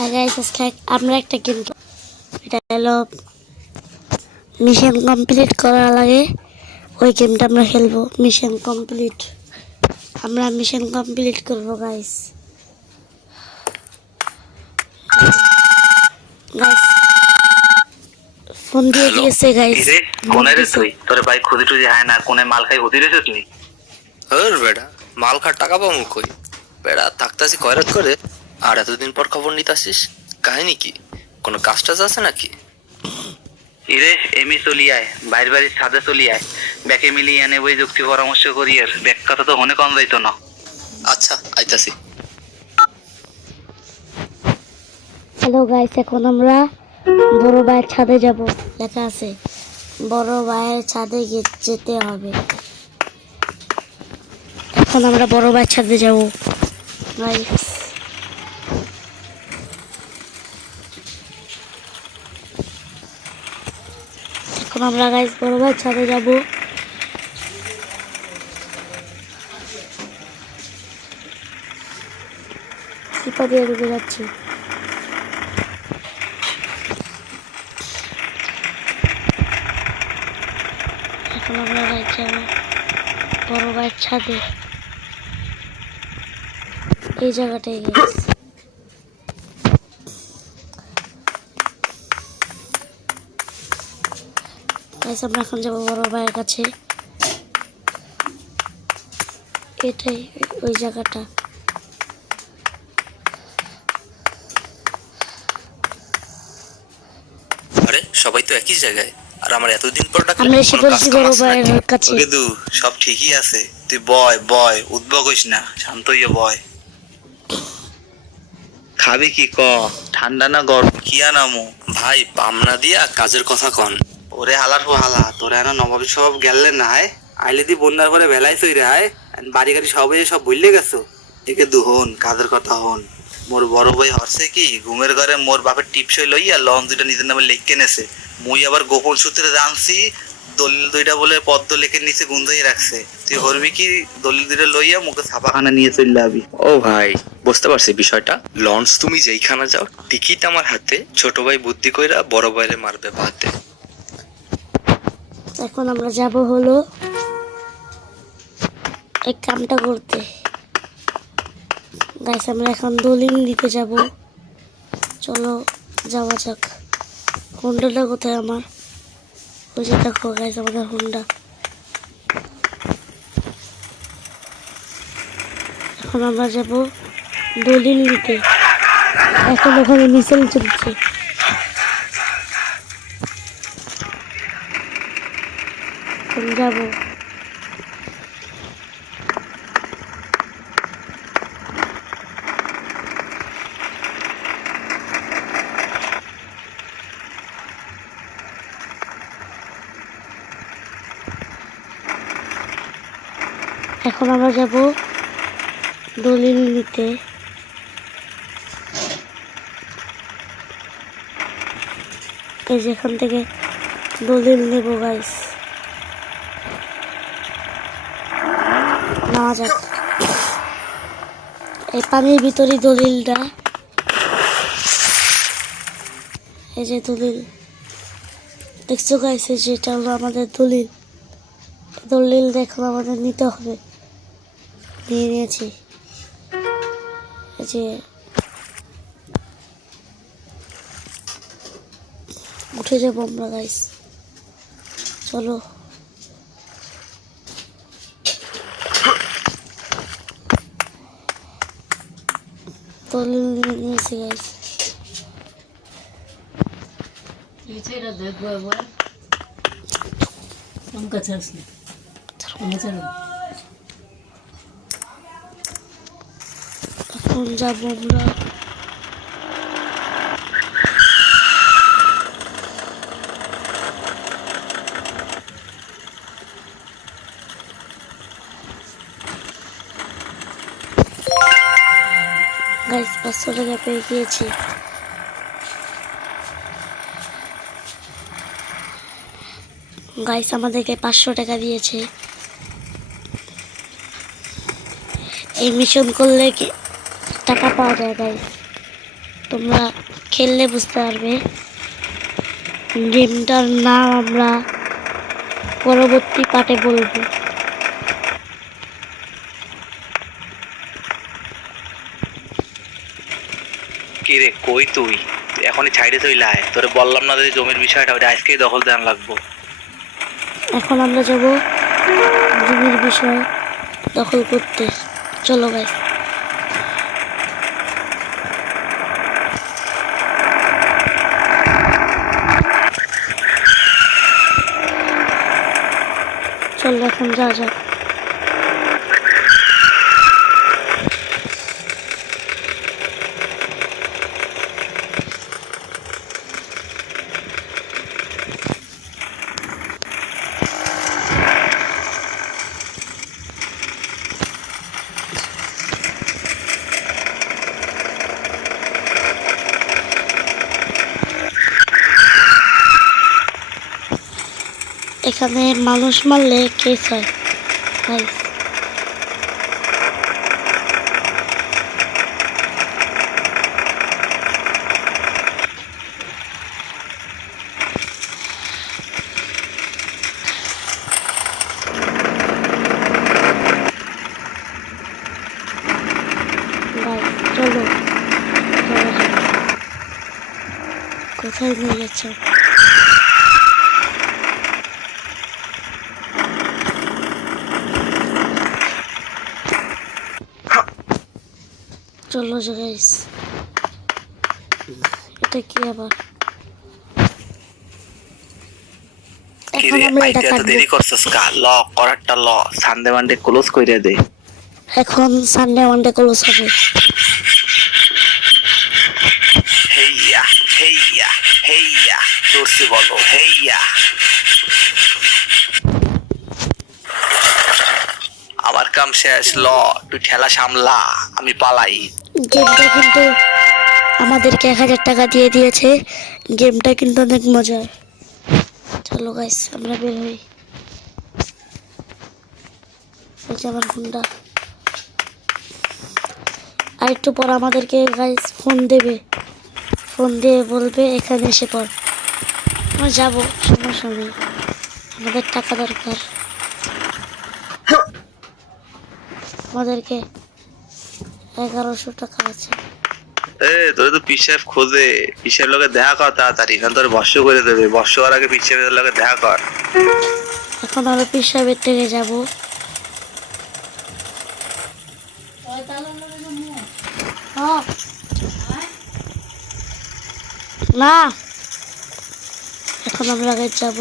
আর guys আজকে আমরা একটা গেম, এটা হলো মিশন কমপ্লিট করা লাগে, ওই গেমটা আমরা খেলবো। মিশন কমপ্লিট, আমরা মিশন কমপ্লিট করবো গাইস। গাইস ফোন দিয়ে দিয়েছে গাইস। কিরে কোনে রে তুই? তোর ভাই খুদি টুদি হয় না, কোনে মাল খাই হতি রেছিস তুই? হর বেড়া, মাল খার টাকা পাবো কই? বেড়া থাকতাছি কয়রাত করে, আর এতদিন পর খবর নিতাছিস, কাহিনী কি? কোনো কাজ টাজ আছে নাকি? ইরে এমি চলি আয়, বাইর বাড়ির ছাদে চলি আয়, ব্যাকে মিলিয়ে এনে বই যুক্তি পরামর্শ করি। এর ব্যাক কথা তো হনে কম যাইতো না। আচ্ছা আইতাছি। হ্যালো গাইস, এখন আমরা বড় ভাইয়ের ছাদে যাব। লেখা আছে বড় ভাইয়ের ছাদে যেতে হবে। এখন আমরা বড় ভাইয়ের ছাদে যাব গাইস। এখন আমরা গাইস বড় ভাইয়ের ছাদে যাব। সিপা দিয়ে ঢুকে যাচ্ছি। এখন আমরা গাইস যাবো বড় ভাইয়ের ছাদে, এই জায়গাটাই গাইস। গাইস আমরা এখন যাবো বড় ভাইয়ের কাছে, এটাই ওই জায়গাটা। আরে সবাই তো একই জায়গায়, আর আমার এতদিন পর ডাকলে আমরা এসে পড়েছি বড় ভাইয়ের কাছে। ওকে দু সব ঠিকই আছে, তুই বয় বয়, উদ্ভব হইস না, শান্ত হইয়া বয়। খাবি কি ক? ঠান্ডা না গরম কি আনামু? ভাই পামনা দিয়া কাজের কথা কন। ওরে হালার হো হালা, তোরা না নবাবী সব গেলে না হয়, আইলে দি বন্যার পরে বেলায় চই রে হয়, বাড়ি গাড়ি সবাই সব বললে গেছো। একে দু হন কাজের কথা হন। মোর বড় ভাই হরছে কি, ঘুমের ঘরে মোর বাপের টিপসই লইয়া লন দুইটা নিজের নামে লিখকে নেছে। মুই আবার গোপন সূত্রে জানছি দলিল দুইটা বলে পদ্ম লেখের নিচে গুন্দাই রাখছে। তুই হরবি কি দলিল দুইটা লইয়া মুখে ছাপাখানা নিয়ে চলে যাবি। ও ভাই বুঝতে পারছি বিষয়টা। লঞ্চ তুমি যেইখানে যাও টিকিট আমার হাতে, ছোট ভাই বুদ্ধি কইরা বড় ভাইরে মারবে ভাতে। এখন আমরা যাব হলো এই কামটা করতে গাইস। আমরা এখন দলিল দিতে যাব, চলো যাওয়া যাক। হুন্ডাটা কোথায় আমার? ওই যে দেখো গাইস আমাদের হুন্ডা। এখন আমরা যাব দলিল দিতে। এখন ওখানে মিছিল চলছে। এখন যাবো। এখন আমরা যাব দলিল নিতে। এই যে এখান থেকে দলিল নেব গাইস, নেওয়া যাক। এই পানির ভিতরে দলিলটা, এই যে দলিল দেখছো গাইস, যেটা হলো আমাদের দলিল। দলিল দেখো আমাদের নিতে হবে, নিয়ে নিয়েছি। এই যে উঠে যাবো আমরা গাইস, চলো। দলিল নিয়ে নিয়েছি গাইস। এখন যাবো আমরা গাইস। 500 টাকা পেয়ে গিয়েছি। গাইস আমাদেরকে 500 টাকা দিয়েছে। এই মিশন করলে কি টাকা পাওয়া যায় গাইস। তোমরা খেললে বুঝতে পারবে। গেমটার নাম আমরা পরবর্তী পার্টে বলবো। কি রে কই তুই এখনই ছাইড়ে চইলা আয়, তোরে বললাম না যে জমির বিষয়টা ওটা আজকেই দখল দেন লাগবো। এখন আমরা যাব জমির বিষয় দখল করতে। চলো গাইস। চলো এখন যা যাক। এখানে মানুষ মারলে কেস হয় গাইস। চলো কোথায় নিয়ে যাচ্ছ? চলো গাইস। এটা কি আবার? কি এখন রে আমরা এটা আইতে এত কাটবো। দেরি করছস কা? ল করারটা ল, সানডে মানডে ক্লোজ কইরা দে। এখন সানডে ওয়ানডে ক্লোজ হবে। হেইয়া হেইয়া হেইয়া জোরসে বলো হেইয়া। আমার কাম শেষ, ল তুই ঠেলা সামলা, আমি পালাই। গেমটা কিন্তু আমাদেরকে 1000 টাকা দিয়ে দিয়েছে। গেমটা কিন্তু অনেক মজার। চলো গাইস আমরা বের হই। এই যে আমার ফোনটা। আর একটু পর আমাদেরকে গাইস ফোন দেবে। ফোন দিয়ে বলবে এখানে এসে পড়। আমরা যাবো, সমস্যা নেই। আমাদের টাকা দরকার। আমাদেরকে 1100 টাকা আছে। এ তোর তো পিসাব খোঁজে, পিসাব লগে দেখা কর তাড়াতাড়ি, না তোর বর্ষ করে দেবে। বর্ষ হওয়ার আগে পিসাবের লগে দেখা কর। এখন আমরা পিসাবের থেকে যাব। না এখন আমরা আগে যাব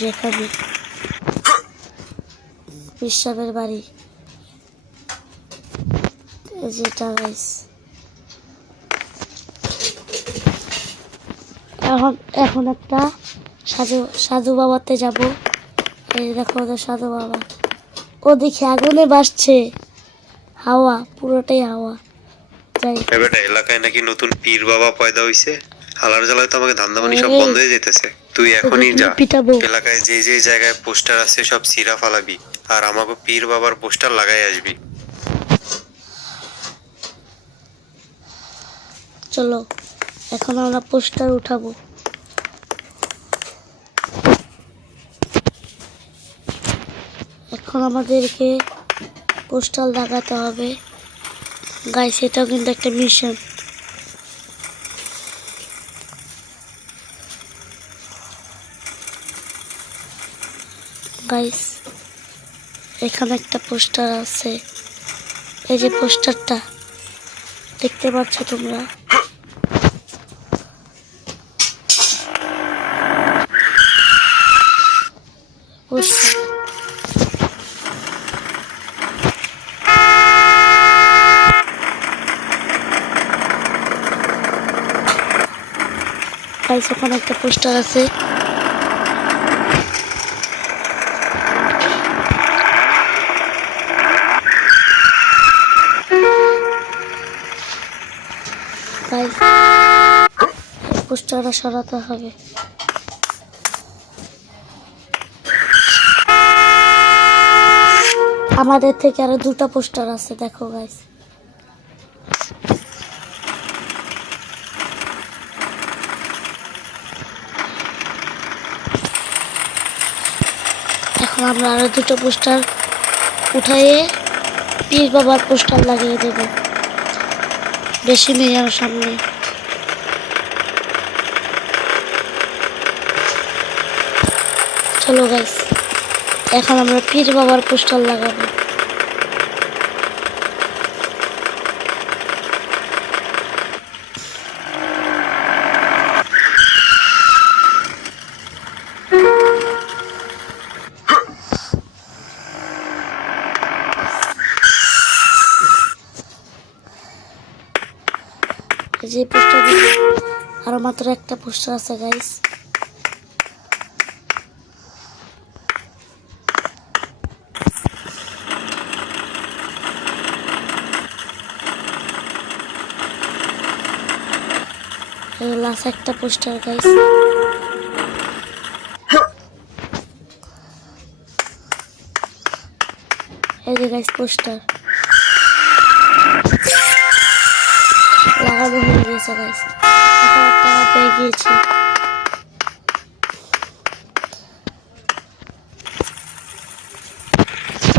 যেখানে পিসাবের বাড়ি। এই যেটা গাইস। এখন একটা সাধু বাবাতে যাব। এই দেখো ওদের সাধু বাবা। ও দেখি আগুনে বাসছে। হাওয়া, পুরোটাই হাওয়া। যাই বেটা এলাকায় নাকি নতুন পীর বাবা পয়দা হইছে। হালার জ্বালায় তো আমাকে ধান্দাবানি সব বন্ধ হয়ে যেতেছে। তুই এখনই যা, পিটাবো। এলাকায় যে যে জায়গায় পোস্টার আছে সব সিরা ফালাবি, আর আমাকে পীর বাবার পোস্টার লাগাই আসবি। চলো এখন আমরা পোস্টার উঠাবো। এখন আমাদেরকে পোস্টার লাগাতে হবে গাইস। এটাও কিন্তু একটা মিশন। গাইস এখানে একটা পোস্টার আছে। এই যে পোস্টারটা দেখতে পাচ্ছ তোমরা। পোস্টার গাইস ওখানে একটা পোস্টার আছে। গাইস পোস্টারটা সরাতে হবে। আমাদের থেকে আরো 2টা পোস্টার আছে দেখো গাইস। এখন আমরা আরো দুটো পোস্টার উঠাইয়ে পীর বাবার পোস্টার লাগিয়ে দেব বেশি মেয়ের সামনে। চলো গাইস, এখন আমরা পীর বাবার পোস্টার লাগাবো। যে পোস্টার আরো মাত্র একটা পোস্টার আছে গাইস। লাস্ট একটা পোস্টার গাইস। এই যে গাইস পোস্টার লাগানো হয়ে গেছে গাইস। এখন টাকা পেয়ে গিয়েছি।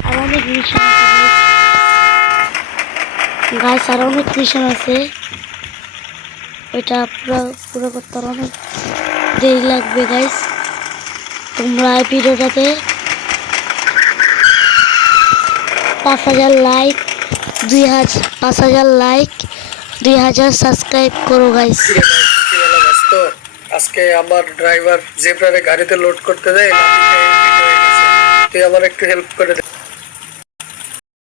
আর অনেক মিশন আছে গাইস, আর অনেক মিশন আছে। ওইটা পুরো পুরো করতে অনেক দেরি লাগবে গাইস। তোমরা এই ভিডিওটাতে 5000 লাইক 5000 লাইক 2000 সাবস্ক্রাইব করো গাইস। আজকে আমার ড্রাইভার জেব্রারে গাড়িতে লোড করতে দেয়, তুই আমার একটু হেল্প করে দে।